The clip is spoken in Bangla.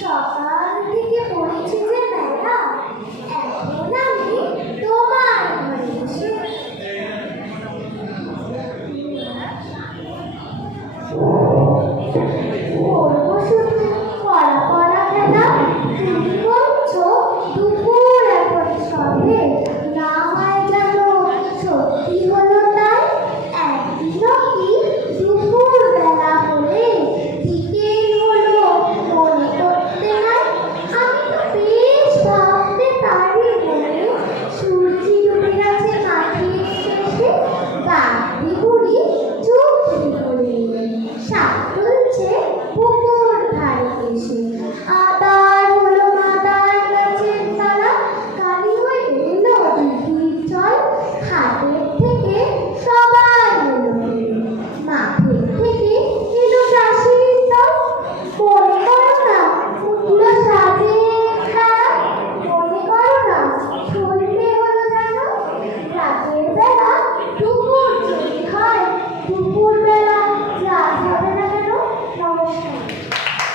সকাল থেকে পড়েছি যে মেলা, এখন আমি তোমার ঘরে এসে পড়বো শুধু পড়া পড়া খেলা। তুমি বলছো দুপুর এখন সবে, না হয় যেন সত্যি হলো তাই। একদিনও কি দুপুর বেলা হলে বিকেল হলো মনে করতে নাই? আমি তো বেশ ভাবতে পারি মনে, সূর্যি ডুবে গেছে মাটির শেষে, গান্ধী বুড়ি চুপ করে এলেন।